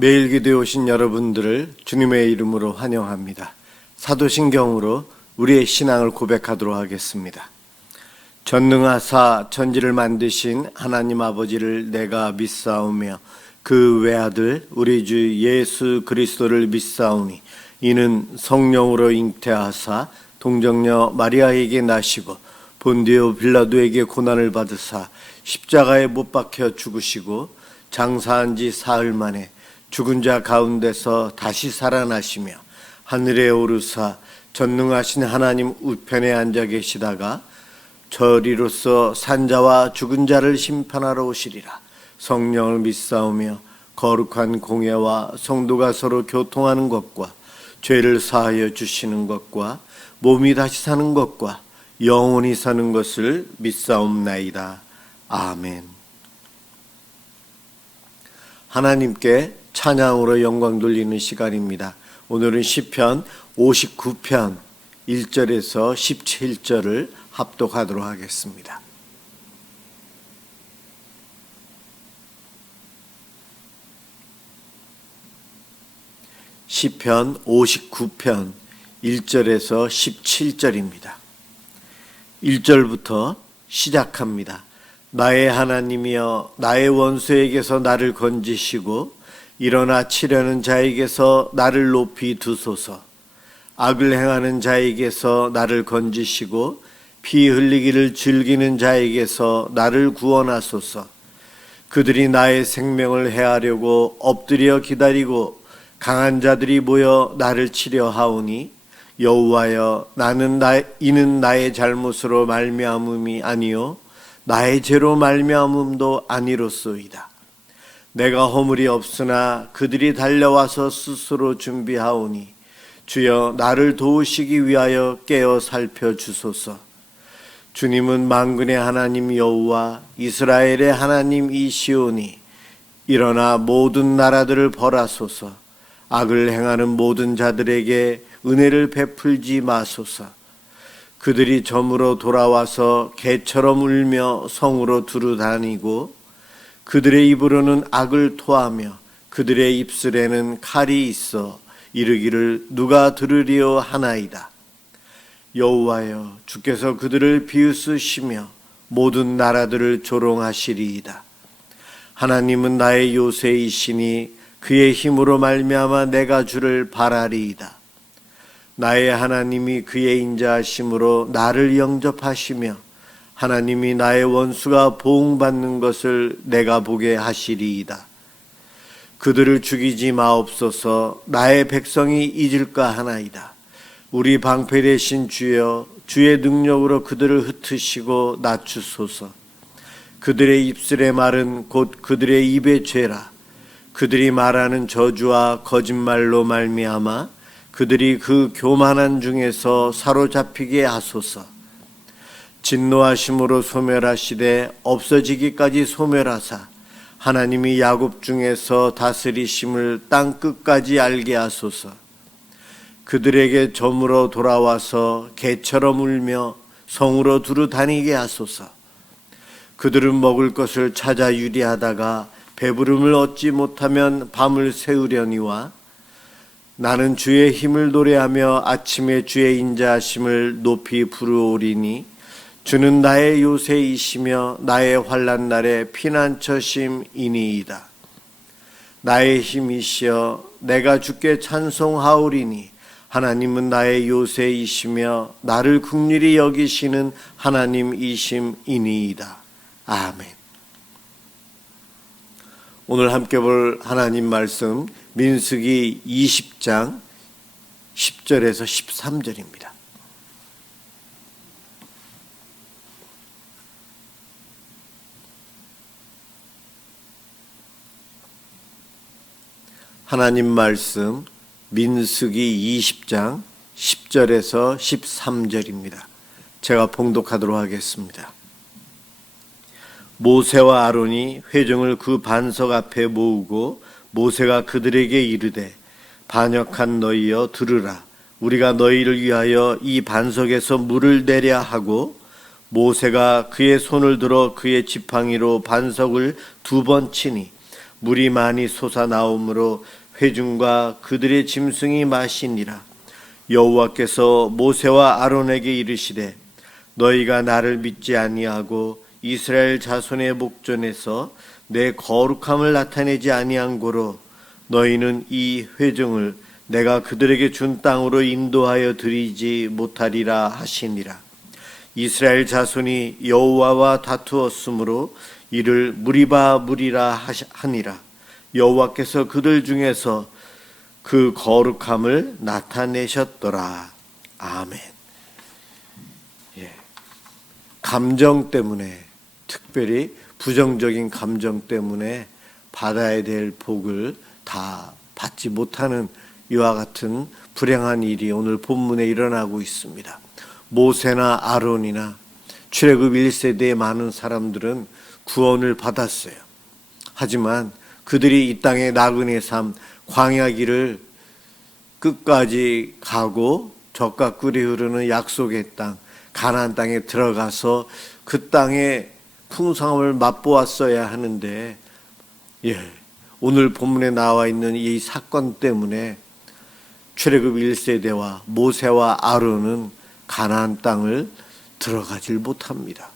매일 기도에 오신 여러분들을 주님의 이름으로 환영합니다. 사도신경으로 우리의 신앙을 고백하도록 하겠습니다. 전능하사 천지를 만드신 하나님 아버지를 내가 믿사오며 그 외아들 우리 주 예수 그리스도를 믿사오니 이는 성령으로 잉태하사 동정녀 마리아에게 나시고 본디오 빌라도에게 고난을 받으사 십자가에 못 박혀 죽으시고 장사한 지 사흘 만에 죽은 자 가운데서 다시 살아나시며 하늘에 오르사 전능하신 하나님 우편에 앉아 계시다가 저리로서 산자와 죽은 자를 심판하러 오시리라. 성령을 믿사오며 거룩한 공예와 성도가 서로 교통하는 것과 죄를 사하여 주시는 것과 몸이 다시 사는 것과 영원히 사는 것을 믿사옵나이다. 아멘. 하나님께 찬양으로 영광 돌리는 시간입니다. 오늘은 시편 59편 1절에서 17절을 합독하도록 하겠습니다. 시편 59편 1절에서 17절입니다. 1절부터 시작합니다. 나의 하나님이여 나의 원수에게서 나를 건지시고 일어나 치려는 자에게서 나를 높이 두소서. 악을 행하는 자에게서 나를 건지시고 피 흘리기를 즐기는 자에게서 나를 구원하소서. 그들이 나의 생명을 해하려고 엎드려 기다리고 강한 자들이 모여 나를 치려 하오니 여호와여 이는 나의 잘못으로 말미암음이 아니요 나의 죄로 말미암음도 아니로소이다. 내가 허물이 없으나 그들이 달려와서 스스로 준비하오니 주여 나를 도우시기 위하여 깨어 살펴주소서. 주님은 만군의 하나님 여호와 이스라엘의 하나님이시오니 일어나 모든 나라들을 벌하소서. 악을 행하는 모든 자들에게 은혜를 베풀지 마소서. 그들이 점으로 돌아와서 개처럼 울며 성으로 두루 다니고 그들의 입으로는 악을 토하며 그들의 입술에는 칼이 있어 이르기를 누가 들으리오 하나이다. 여호와여 주께서 그들을 비웃으시며 모든 나라들을 조롱하시리이다. 하나님은 나의 요새이시니 그의 힘으로 말미암아 내가 주를 바라리이다. 나의 하나님이 그의 인자하심으로 나를 영접하시며 하나님이 나의 원수가 보응받는 것을 내가 보게 하시리이다. 그들을 죽이지 마옵소서. 나의 백성이 잊을까 하나이다. 우리 방패 되신 주여 주의 능력으로 그들을 흩으시고 낮추소서. 그들의 입술의 말은 곧 그들의 입의 죄라. 그들이 말하는 저주와 거짓말로 말미암아 그들이 그 교만한 중에서 사로잡히게 하소서. 진노하심으로 소멸하시되 없어지기까지 소멸하사 하나님이 야곱 중에서 다스리심을 땅 끝까지 알게 하소서. 그들에게 점으로 돌아와서 개처럼 울며 성으로 두루 다니게 하소서. 그들은 먹을 것을 찾아 유리하다가 배부름을 얻지 못하면 밤을 새우려니와 나는 주의 힘을 노래하며 아침에 주의 인자하심을 높이 부르오리니 주는 나의 요새이시며 나의 환난 날의 피난처심이니이다. 나의 힘이시여 내가 주께 찬송하오리니 하나님은 나의 요새이시며 나를 긍휼히 여기시는 하나님이심이니이다. 아멘. 오늘 함께 볼 하나님 말씀 민수기 20장 10절에서 13절입니다. 하나님 말씀 민수기 20장 10절에서 13절입니다. 제가 봉독하도록 하겠습니다. 모세와 아론이 회중을 그 반석 앞에 모으고 모세가 그들에게 이르되 반역한 너희여 들으라. 우리가 너희를 위하여 이 반석에서 물을 내랴 하고 모세가 그의 손을 들어 그의 지팡이로 반석을 2번 치니 물이 많이 솟아나오므로 회중과 그들의 짐승이 마시니라. 여호와께서 모세와 아론에게 이르시되 너희가 나를 믿지 아니하고 이스라엘 자손의 목전에서 내 거룩함을 나타내지 아니한 고로 너희는 이 회중을 내가 그들에게 준 땅으로 인도하여 드리지 못하리라 하시니라. 이스라엘 자손이 여호와와 다투었으므로 이를 무리바 무리라 하니라. 여호와께서 그들 중에서 그 거룩함을 나타내셨더라. 아멘. 감정 때문에, 특별히 부정적인 감정 때문에 받아야 될 복을 다 받지 못하는 이와 같은 불행한 일이 오늘 본문에 일어나고 있습니다. 모세나 아론이나 출애굽 1세대의 많은 사람들은 구원을 받았어요. 하지만 그들이 이 땅의 나그네 삶, 광야 길을 끝까지 가고 젖과 꿀이 흐르는 약속의 땅, 가나안 땅에 들어가서 그 땅의 풍성함을 맛보았어야 하는데, 오늘 본문에 나와 있는 이 사건 때문에 출애굽 1세대와 모세와 아론은 가나안 땅을 들어가질 못합니다.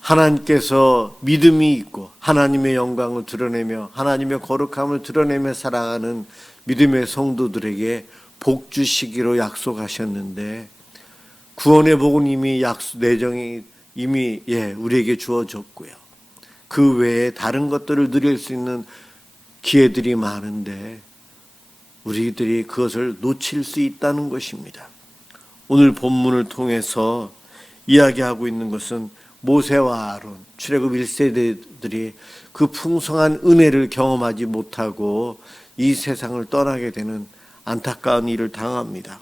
하나님께서 믿음이 있고 하나님의 영광을 드러내며 하나님의 거룩함을 드러내며 살아가는 믿음의 성도들에게 복 주시기로 약속하셨는데, 구원의 복은 이미 내정이 이미 우리에게 주어졌고요. 그 외에 다른 것들을 누릴 수 있는 기회들이 많은데 우리들이 그것을 놓칠 수 있다는 것입니다. 오늘 본문을 통해서 이야기하고 있는 것은 모세와 아론, 출애굽 1세대들이 그 풍성한 은혜를 경험하지 못하고 이 세상을 떠나게 되는 안타까운 일을 당합니다.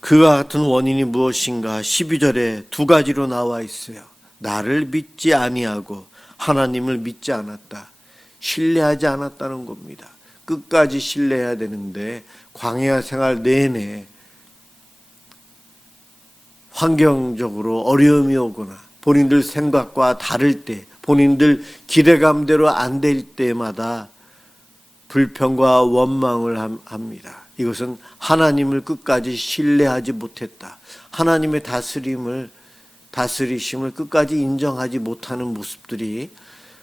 그와 같은 원인이 무엇인가? 12절에 두 가지로 나와 있어요. 나를 믿지 아니하고 하나님을 믿지 않았다. 신뢰하지 않았다는 겁니다. 끝까지 신뢰해야 되는데 광야 생활 내내 환경적으로 어려움이 오거나 본인들 생각과 다를 때, 본인들 기대감대로 안 될 때마다 불평과 원망을 합니다. 이것은 하나님을 끝까지 신뢰하지 못했다. 하나님의 다스리심을 끝까지 인정하지 못하는 모습들이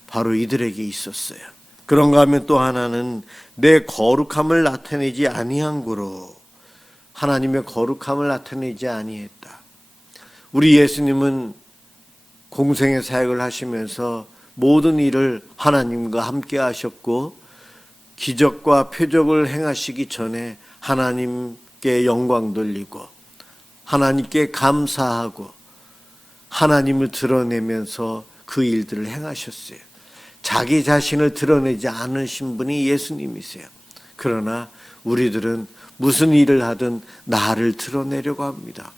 바로 이들에게 있었어요. 그런가 하면 또 하나는 내 거룩함을 나타내지 아니한 고로, 하나님의 거룩함을 나타내지 아니했다. 우리 예수님은 공생의 사역을 하시면서 모든 일을 하나님과 함께 하셨고, 기적과 표적을 행하시기 전에 하나님께 영광 돌리고 하나님께 감사하고 하나님을 드러내면서 그 일들을 행하셨어요. 자기 자신을 드러내지 않으신 분이 예수님이세요. 그러나 우리들은 무슨 일을 하든 나를 드러내려고 합니다.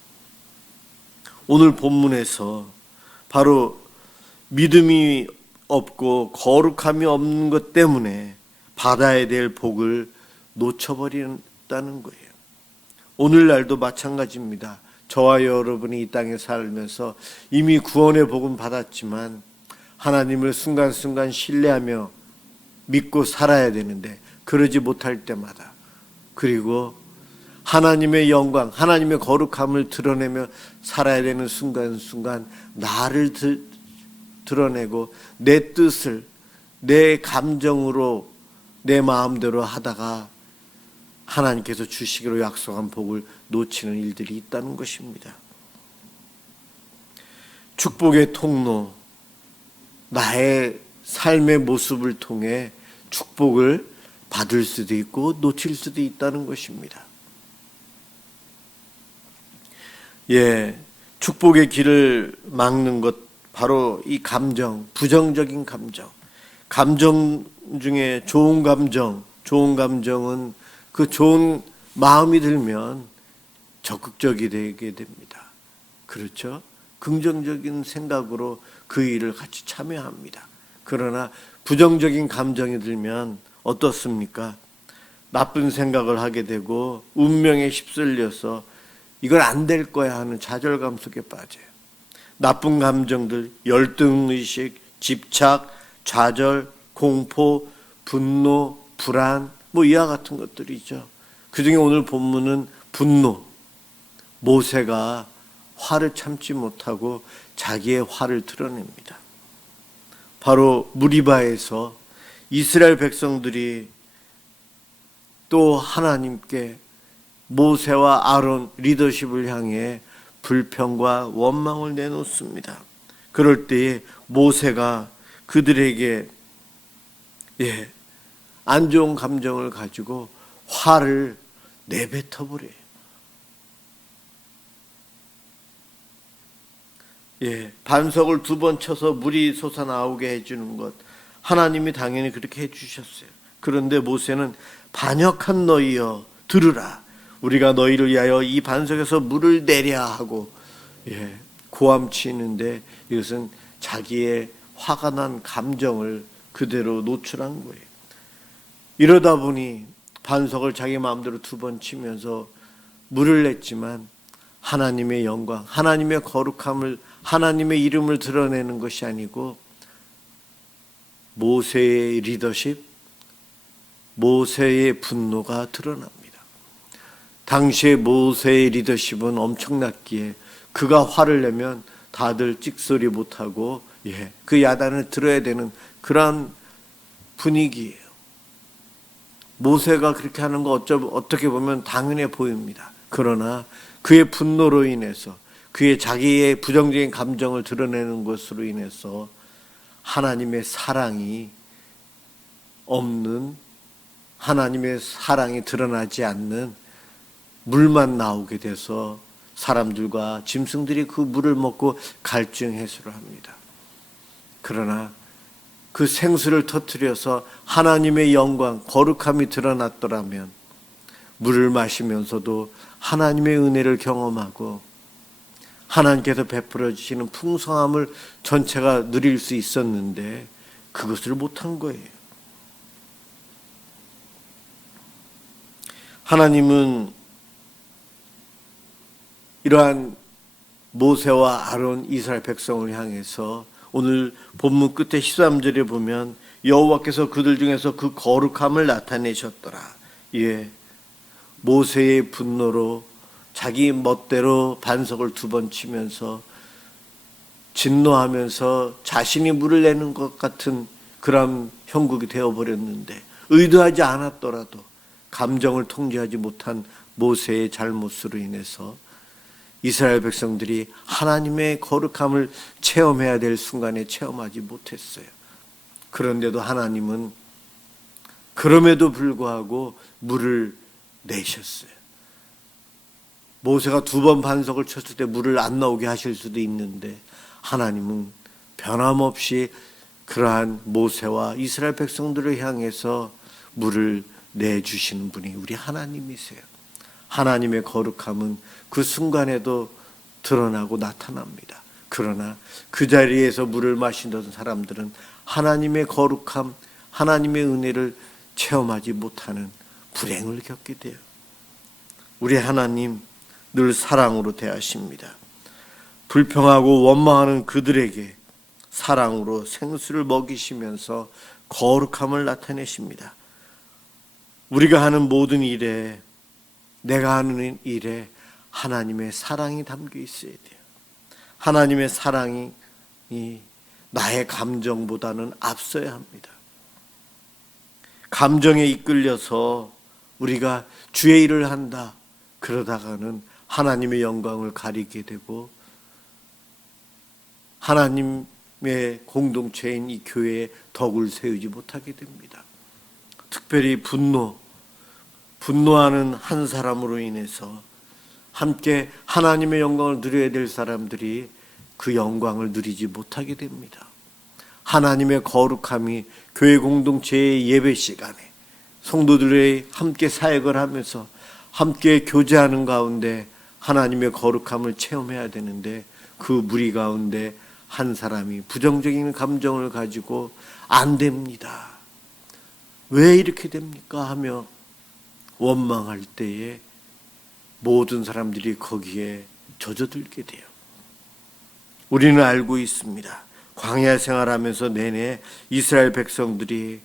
오늘 본문에서 바로 믿음이 없고 거룩함이 없는 것 때문에 받아야 될 복을 놓쳐버린다는 거예요. 오늘날도 마찬가지입니다. 저와 여러분이 이 땅에 살면서 이미 구원의 복은 받았지만 하나님을 순간순간 신뢰하며 믿고 살아야 되는데 그러지 못할 때마다, 그리고 하나님의 영광, 하나님의 거룩함을 드러내며 살아야 되는 순간순간 나를 드러내고 내 뜻을 내 감정으로 내 마음대로 하다가 하나님께서 주시기로 약속한 복을 놓치는 일들이 있다는 것입니다. 축복의 통로, 나의 삶의 모습을 통해 축복을 받을 수도 있고 놓칠 수도 있다는 것입니다. 축복의 길을 막는 것, 바로 이 감정, 부정적인 감정 중에 좋은 감정은 그 좋은 마음이 들면 적극적이 되게 됩니다. 그렇죠? 긍정적인 생각으로 그 일을 같이 참여합니다. 그러나 부정적인 감정이 들면 어떻습니까? 나쁜 생각을 하게 되고 운명에 휩쓸려서 이건 안 될 거야 하는 좌절감 속에 빠져요. 나쁜 감정들, 열등의식, 집착, 좌절, 공포, 분노, 불안, 이와 같은 것들이죠. 그중에 오늘 본문은 분노. 모세가 화를 참지 못하고 자기의 화를 드러냅니다. 바로 무리바에서 이스라엘 백성들이 또 하나님께 모세와 아론 리더십을 향해 불평과 원망을 내놓습니다. 그럴 때에 모세가 그들에게 안 좋은 감정을 가지고 화를 내뱉어 버려요. 반석을 2번 쳐서 물이 솟아나오게 해주는 것, 하나님이 당연히 그렇게 해주셨어요. 그런데 모세는 반역한 너희여 들으라, 우리가 너희를 위하여 이 반석에서 물을 내랴 하고 고함치는데, 이것은 자기의 화가 난 감정을 그대로 노출한 거예요. 이러다 보니 반석을 자기 마음대로 2번 치면서 물을 냈지만 하나님의 영광, 하나님의 거룩함을, 하나님의 이름을 드러내는 것이 아니고 모세의 리더십, 모세의 분노가 드러납니다. 당시에 모세의 리더십은 엄청났기에 그가 화를 내면 다들 찍소리 못하고 그 야단을 들어야 되는 그런 분위기예요. 모세가 그렇게 하는 거 어떻게 보면 당연해 보입니다. 그러나 그의 분노로 인해서, 그의 자기의 부정적인 감정을 드러내는 것으로 인해서 하나님의 사랑이 없는, 하나님의 사랑이 드러나지 않는 물만 나오게 돼서 사람들과 짐승들이 그 물을 먹고 갈증해소를 합니다. 그러나 그 생수를 터뜨려서 하나님의 영광, 거룩함이 드러났더라면 물을 마시면서도 하나님의 은혜를 경험하고 하나님께서 베풀어 주시는 풍성함을 전체가 누릴 수 있었는데 그것을 못한 거예요. 하나님은 이러한 모세와 아론 이스라엘 백성을 향해서 오늘 본문 끝에 13절에 보면 여호와께서 그들 중에서 그 거룩함을 나타내셨더라. 모세의 분노로 자기 멋대로 반석을 2번 치면서 진노하면서 자신이 물을 내는 것 같은 그런 형국이 되어버렸는데, 의도하지 않았더라도 감정을 통제하지 못한 모세의 잘못으로 인해서 이스라엘 백성들이 하나님의 거룩함을 체험해야 될 순간에 체험하지 못했어요. 그런데도 하나님은 그럼에도 불구하고 물을 내셨어요. 모세가 2번 반석을 쳤을 때 물을 안 나오게 하실 수도 있는데 하나님은 변함없이 그러한 모세와 이스라엘 백성들을 향해서 물을 내주시는 분이 우리 하나님이세요. 하나님의 거룩함은 그 순간에도 드러나고 나타납니다. 그러나 그 자리에서 물을 마시던 사람들은 하나님의 거룩함, 하나님의 은혜를 체험하지 못하는 불행을 겪게 돼요. 우리 하나님 늘 사랑으로 대하십니다. 불평하고 원망하는 그들에게 사랑으로 생수를 먹이시면서 거룩함을 나타내십니다. 우리가 하는 모든 일에, 내가 하는 일에 하나님의 사랑이 담겨 있어야 돼요. 하나님의 사랑이 나의 감정보다는 앞서야 합니다. 감정에 이끌려서 우리가 주의 일을 한다, 그러다가는 하나님의 영광을 가리게 되고 하나님의 공동체인 이 교회에 덕을 세우지 못하게 됩니다. 특별히 분노하는 한 사람으로 인해서 함께 하나님의 영광을 누려야 될 사람들이 그 영광을 누리지 못하게 됩니다. 하나님의 거룩함이 교회 공동체의 예배 시간에 성도들의 함께 사역을 하면서 함께 교제하는 가운데 하나님의 거룩함을 체험해야 되는데, 그 무리 가운데 한 사람이 부정적인 감정을 가지고 안 됩니다, 왜 이렇게 됩니까 하며 원망할 때에 모든 사람들이 거기에 젖어들게 돼요. 우리는 알고 있습니다. 광야 생활하면서 내내 이스라엘 백성들이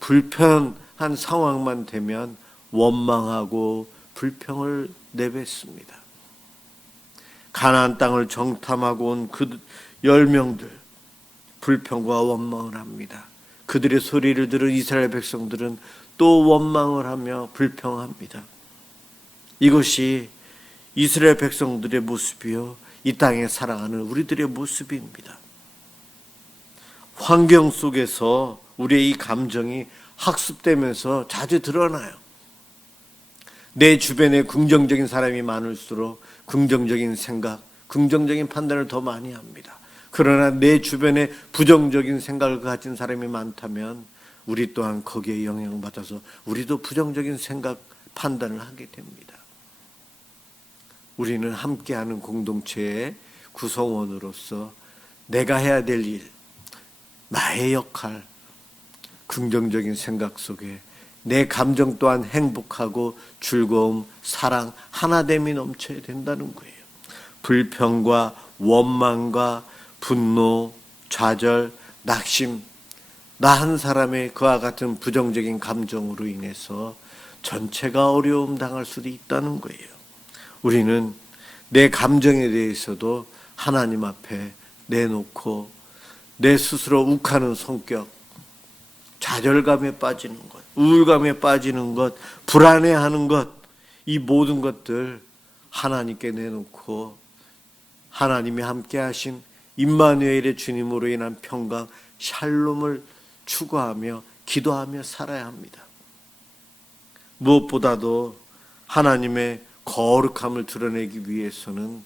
불편한 상황만 되면 원망하고 불평을 내뱉습니다. 가나안 땅을 정탐하고 온 그 10명들 불평과 원망을 합니다. 그들의 소리를 들은 이스라엘 백성들은 또 원망을 하며 불평합니다. 이것이 이스라엘 백성들의 모습이요, 이 땅에 살아가는 우리들의 모습입니다. 환경 속에서 우리의 이 감정이 학습되면서 자주 드러나요. 내 주변에 긍정적인 사람이 많을수록 긍정적인 생각, 긍정적인 판단을 더 많이 합니다. 그러나 내 주변에 부정적인 생각을 가진 사람이 많다면 우리 또한 거기에 영향을 받아서 우리도 부정적인 생각, 판단을 하게 됩니다. 우리는 함께하는 공동체의 구성원으로서 내가 해야 될 일, 나의 역할, 긍정적인 생각 속에 내 감정 또한 행복하고 즐거움, 사랑, 하나됨이 넘쳐야 된다는 거예요. 불평과 원망과 분노, 좌절, 낙심, 나 한 사람의 그와 같은 부정적인 감정으로 인해서 전체가 어려움 당할 수도 있다는 거예요. 우리는 내 감정에 대해서도 하나님 앞에 내놓고 내 스스로 욱하는 성격, 좌절감에 빠지는 것, 우울감에 빠지는 것, 불안해하는 것, 이 모든 것들 하나님께 내놓고 하나님이 함께 하신 임마누엘의 주님으로 인한 평강, 샬롬을 추구하며 기도하며 살아야 합니다. 무엇보다도 하나님의 거룩함을 드러내기 위해서는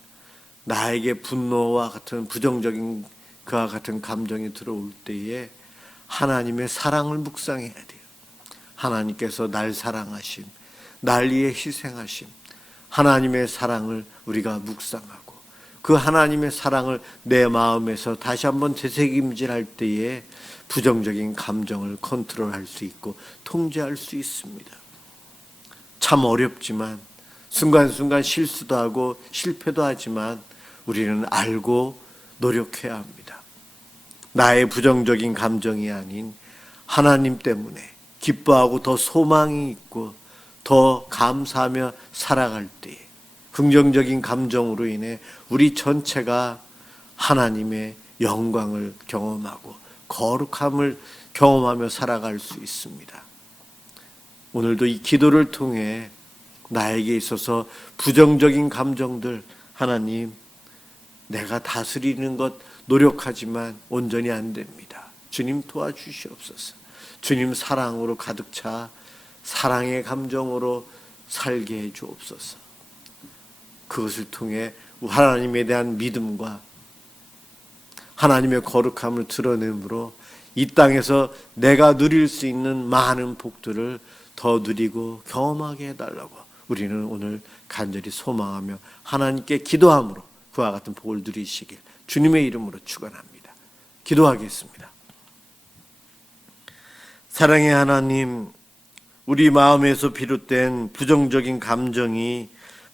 나에게 분노와 같은 부정적인 그와 같은 감정이 들어올 때에 하나님의 사랑을 묵상해야 돼요. 하나님께서 날 사랑하심, 날 위해 희생하심, 하나님의 사랑을 우리가 묵상하고 그 하나님의 사랑을 내 마음에서 다시 한번 되새김질할 때에 부정적인 감정을 컨트롤할 수 있고 통제할 수 있습니다. 참 어렵지만 순간순간 실수도 하고 실패도 하지만 우리는 알고 노력해야 합니다. 나의 부정적인 감정이 아닌 하나님 때문에 기뻐하고 더 소망이 있고 더 감사하며 살아갈 때 긍정적인 감정으로 인해 우리 전체가 하나님의 영광을 경험하고 거룩함을 경험하며 살아갈 수 있습니다. 오늘도 이 기도를 통해 나에게 있어서 부정적인 감정들, 하나님, 내가 다스리는 것 노력하지만 온전히 안 됩니다. 주님 도와주시옵소서. 주님 사랑으로 가득 차 사랑의 감정으로 살게 해 주옵소서. 그것을 통해 하나님에 대한 믿음과 하나님의 거룩함을 드러내므로 이 땅에서 내가 누릴 수 있는 많은 복들을 더 누리고 경험하게 해달라고 우리는 오늘 간절히 소망하며 하나님께 기도함으로 그와 같은 복을 누리시길 주님의 이름으로 축원합니다. 기도하겠습니다. 사랑의 하나님, 우리 마음에서 비롯된 부정적인 감정이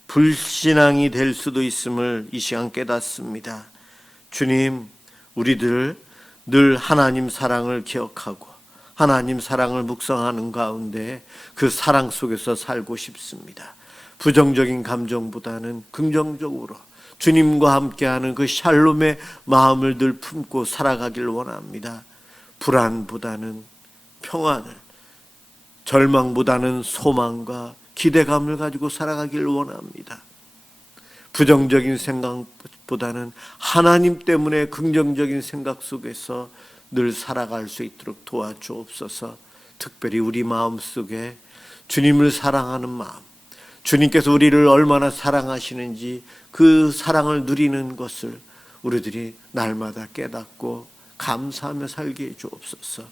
불신앙이 될 수도 있음을 이 시간 깨닫습니다. 주님, 우리들 늘 하나님 사랑을 기억하고 하나님 사랑을 묵상하는 가운데 그 사랑 속에서 살고 싶습니다. 부정적인 감정보다는 긍정적으로 주님과 함께하는 그 샬롬의 마음을 늘 품고 살아가길 원합니다. 불안보다는 평안을, 절망보다는 소망과 기대감을 가지고 살아가길 원합니다. 부정적인 생각보다는 하나님 때문에 긍정적인 생각 속에서 늘 살아갈 수 있도록 도와주옵소서. 특별히 우리 마음속에 주님을 사랑하는 마음, 주님께서 우리를 얼마나 사랑하시는지 그 사랑을 누리는 것을 우리들이 날마다 깨닫고 감사하며 살게 해 주옵소서.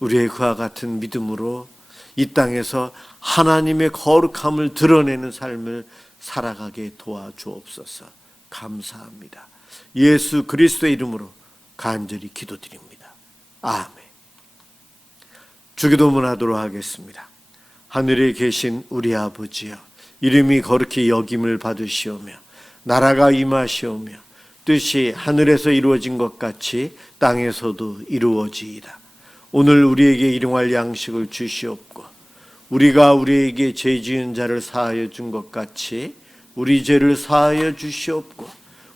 우리의 그와 같은 믿음으로 이 땅에서 하나님의 거룩함을 드러내는 삶을 살아가게 도와주옵소서. 감사합니다. 예수 그리스도의 이름으로 간절히 기도드립니다. 아멘. 주기도문 하도록 하겠습니다. 하늘에 계신 우리 아버지여, 이름이 거룩히 여김을 받으시오며 나라가 임하시오며 뜻이 하늘에서 이루어진 것 같이 땅에서도 이루어지이다. 오늘 우리에게 일용할 양식을 주시옵고 우리가 우리에게 죄 지은 자를 사하여 준 것 같이 우리 죄를 사하여 주시옵고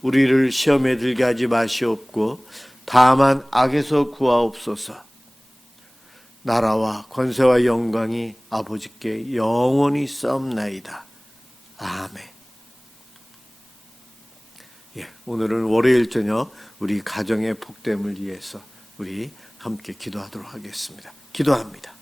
우리를 시험에 들게 하지 마시옵고 다만 악에서 구하옵소서. 나라와 권세와 영광이 아버지께 영원히 있사옵나이다. 아멘. 오늘은 월요일 저녁 우리 가정의 복됨을 위해서 우리 함께 기도하도록 하겠습니다. 기도합니다.